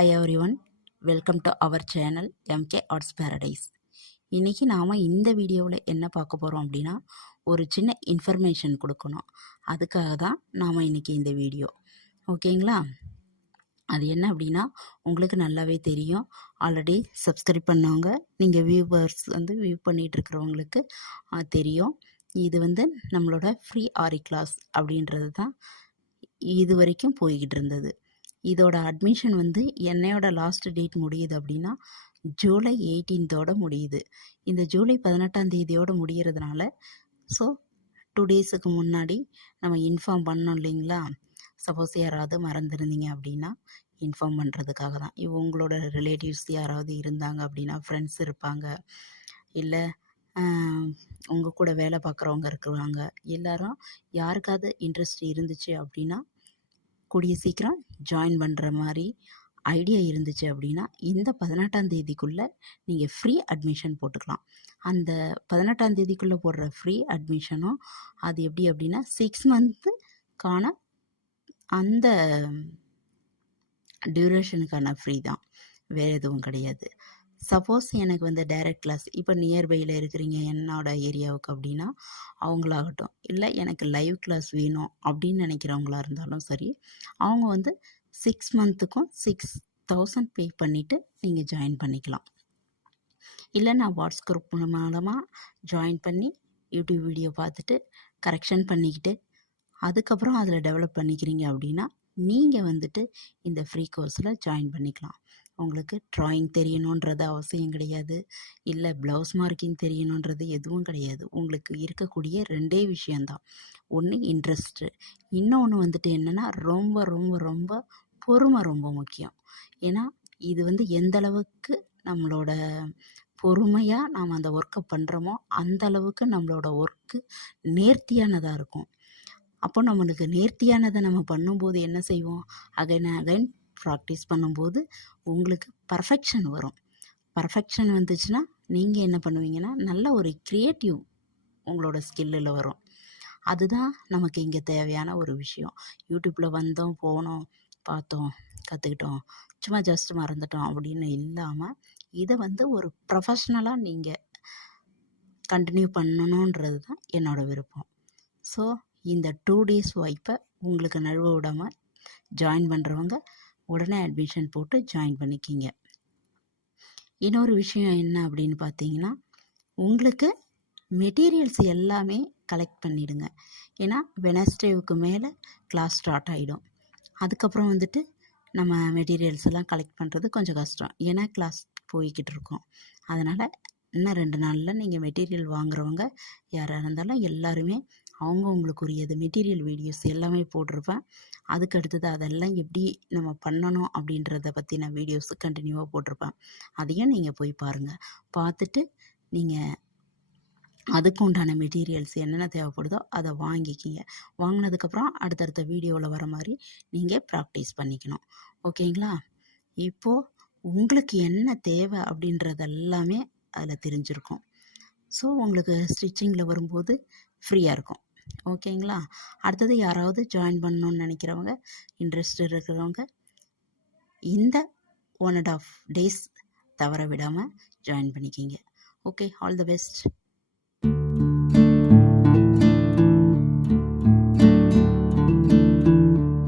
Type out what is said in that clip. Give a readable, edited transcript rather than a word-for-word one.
Hi everyone, welcome to our channel MK Arts Paradise. இன்னைக்கு நாம் இந்த வீடியோவில் என்ன பார்க்க போகிறோம் அப்படின்னா ஒரு சின்ன இன்ஃபர்மேஷன் கொடுக்கணும். அதுக்காக தான் நாம் இன்னைக்கு இந்த வீடியோ. ஓகேங்களா? அது என்ன அப்படின்னா உங்களுக்கு நல்லாவே தெரியும். ஆல்ரெடி சப்ஸ்கிரைப் பண்ணவங்க, நீங்கள் வியூவர்ஸ் வியூ பண்ணிகிட்டு இருக்கிறவங்களுக்கு தெரியும். இது நம்மளோட ஃப்ரீ ஆரி கிளாஸ் அப்படின்றது தான் இது வரைக்கும் போய்கிட்டு இருந்தது. இதோட அட்மிஷன் என்னையோட லாஸ்ட் டேட் முடியுது அப்படின்னா ஜூலை 18 முடியுது. இந்த ஜூலை 18 முடிகிறதுனால ஸோ 2 டேஸுக்கு முன்னாடி நம்ம இன்ஃபார்ம் பண்ணோம் இல்லைங்களா? சப்போஸ் யாராவது மறந்துருந்தீங்க அப்படின்னா இன்ஃபார்ம் பண்ணுறதுக்காக தான். உங்களோட ரிலேட்டிவ்ஸ் யாராவது இருந்தாங்க அப்படின்னா, ஃப்ரெண்ட்ஸ் இருப்பாங்க, இல்லை உங்கள் கூட வேலை பார்க்குறவங்க இருக்கிறாங்க, எல்லாரும் யாருக்காவது இன்ட்ரெஸ்ட் இருந்துச்சு அப்படின்னா கூடிய சீக்கிரம் ஜாயின் பண்ணுற மாதிரி ஐடியா இருந்துச்சு அப்படின்னா இந்த 18 நீங்கள் ஃப்ரீ அட்மிஷன் போட்டுக்கலாம். அந்த 18 போடுற ஃப்ரீ அட்மிஷனும் அது எப்படி அப்படின்னா 6 மந்த்துக்கான அந்த டியூரேஷனுக்கான ஃப்ரீ தான், வேறு எதுவும் கிடையாது. சப்போஸ் எனக்கு டைரக்ட் கிளாஸ் இப்போ நியர்பையில் இருக்கிறீங்க என்னோட ஏரியாவுக்கு அப்படின்னா அவங்களாகட்டும், இல்லை எனக்கு லைவ் கிளாஸ் வேணும் அப்படின்னு நினைக்கிறவங்களா இருந்தாலும் சரி, அவங்க 6 மந்த்துக்கும் 6000 பே பண்ணிவிட்டு நீங்கள் ஜாயின் பண்ணிக்கலாம். இல்லை நான் வாட்ஸ்அப் குரூப் மூலமாக ஜாயின் பண்ணி யூடியூப் வீடியோ பார்த்துட்டு கரெக்ஷன் பண்ணிக்கிட்டு அதுக்கப்புறம் அதில் டெவலப் பண்ணிக்கிறீங்க அப்படின்னா நீங்கள் இந்த ஃப்ரீ கோர்ஸில் ஜாயின் பண்ணிக்கலாம். உங்களுக்கு ட்ராயிங் தெரியணுன்றது அவசியம் கிடையாது, இல்லை ப்ளவுஸ் மார்க்கிங் தெரியணுன்றது எதுவும் கிடையாது. உங்களுக்கு இருக்கக்கூடிய 2 விஷயந்தான். ஒன்று இன்ட்ரெஸ்ட்டு, இன்னொன்று என்னென்னா ரொம்ப ரொம்ப ரொம்ப பொறுமை ரொம்ப முக்கியம். ஏன்னா இது எந்த அளவுக்கு நம்மளோட பொறுமையாக நாம் அந்த ஒர்க்கை பண்ணுறோமோ அந்த அளவுக்கு நம்மளோட ஒர்க்கு நேர்த்தியானதாக இருக்கும். அப்போ நம்மளுக்கு நேர்த்தியானதை நம்ம பண்ணும்போது என்ன செய்வோம், அகைன் ப்ராக்டிஸ் பண்ணும்போது உங்களுக்கு பர்ஃபெக்ஷன் வரும். பர்ஃபெக்ஷன் வந்துச்சுன்னா நீங்கள் என்ன பண்ணுவீங்கன்னா நல்ல ஒரு க்ரியேட்டிவ் உங்களோட ஸ்கில்லில் வரும். அதுதான் நமக்கு இங்கே தேவையான ஒரு விஷயம். யூடியூப்பில் வந்தோம், போனோம், பார்த்தோம், கற்றுக்கிட்டோம், சும்மா ஜஸ்ட் மறந்துட்டோம் அப்படின்னு இல்லாமல் இதை ஒரு ப்ரொஃபஷ்னலாக நீங்கள் கண்டினியூ பண்ணணுன்றது தான் என்னோடய விருப்பம். ஸோ இந்த 2 டேஸ் வாய்ப்பை உங்களுக்கு நழுவ விடாமல் ஜாயின் பண்ணுறவங்க உடனே அட்மிஷன் போட்டு ஜாயின் பண்ணிக்கிங்க. இன்னொரு விஷயம் என்ன அப்படின்னு பார்த்தீங்கன்னா, உங்களுக்கு மெட்டீரியல்ஸ் எல்லாமே கலெக்ட் பண்ணிவிடுங்க. ஏன்னா வெனஸ்டேவுக்கு மேலே கிளாஸ் ஸ்டார்ட் ஆகிடும். அதுக்கப்புறம் நம்ம மெட்டீரியல்ஸ் எல்லாம் கலெக்ட் பண்ணுறது கொஞ்சம் கஷ்டம், ஏன்னா கிளாஸ் போய்கிட்டு இருக்கோம். அதனால் இன்னும் 2 நாளில் நீங்கள் மெட்டீரியல் வாங்குறவங்க யாராக இருந்தாலும் எல்லாருமே அவங்கவுங்களுக்குரியது மெட்டீரியல் வீடியோஸ் எல்லாமே போட்டிருப்பேன். அதுக்கு அடுத்தது அதெல்லாம் எப்படி நம்ம பண்ணணும் அப்படின்றத பற்றின வீடியோஸ் கண்டினியூவாக போட்டிருப்பேன். அதையும் நீங்கள் போய் பாருங்கள். பார்த்துட்டு நீங்கள் அதுக்கு உண்டான மெட்டீரியல்ஸ் என்னென்ன தேவைப்படுதோ அதை வாங்கிக்கிங்க. வாங்கினதுக்கப்புறம் அடுத்தடுத்த வீடியோவில் வர மாதிரி நீங்கள் ப்ராக்டிஸ் பண்ணிக்கணும். ஓகேங்களா? இப்போது உங்களுக்கு என்ன தேவை அப்படின்றதெல்லாமே அதில் தெரிஞ்சிருக்கும். ஸோ உங்களுக்கு ஸ்டிச்சிங்கில் வரும்போது ஃப்ரீயாக இருக்கும். ஓகேங்களா? அடுத்தது யாராவது ஜாயின் பண்ணணுன்னு நினைக்கிறவங்க, இன்ட்ரெஸ்ட் இருக்கிறவங்க இந்த 1.5 days தவற விடாமல் ஜாயின் பண்ணிக்கிங்க. Okay, all the best.